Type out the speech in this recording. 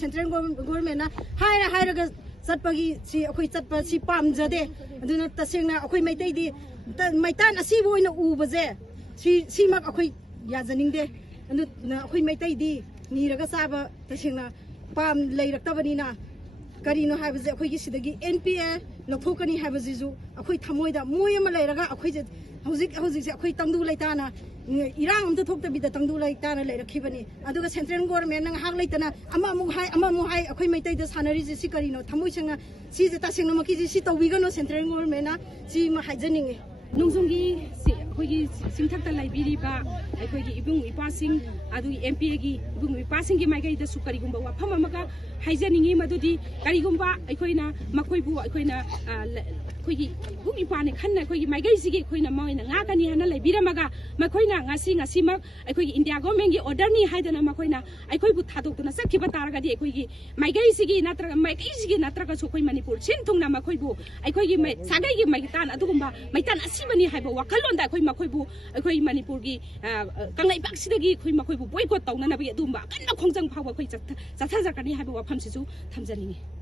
Central government hairaga satpagi si akoi satpa si pamjade aduna tasengna akoi maitai di maitan asibu oina ubaje si mak akoi yajaningde anu akoi maitai di niraga saba tasengna pam leiraktabanina karino haibaje akoi gi sidagi NPA lothokani haibajisu akoi thamoida moi ama leiraga akoi je hojik se akoi tangdu laitana irang amta thoktabida tangdu laitana leirakibani aduga central government nang hak laitana ama mu hai akoi maitai da sanari si karino thamoi sanga si je tasengna maki si tawigano central government na si ma haijaninge nungsungi si akoigi singthakta laibiriba akoigi ibung ipasing adu MPA gi ibung ipasing gi maigai da sukari gumba wafam amaga haijaningi madudi karigumba akoina makoibu akoina akoigi ibung ipane khanna akoigi maigai sigi akoina maina ngakani hana laibiramaga makoina ngasi mak akoigi India government gi order ni haidana makoina akoibu thadokuna sakhiba taragadi akoigi maigai sigi natraga sokoi Manipur sinthungna makoibu akoigi mai sagai gi maitan adugumba maitan asibani haiba wakalonda akoi makoibu akoi Manipur gi kanglai baksidagi akoi makoibu boycott tawna nabi adumba kanna khongjang phawa akoi chathajakani haiba wafam sisu thamjaningi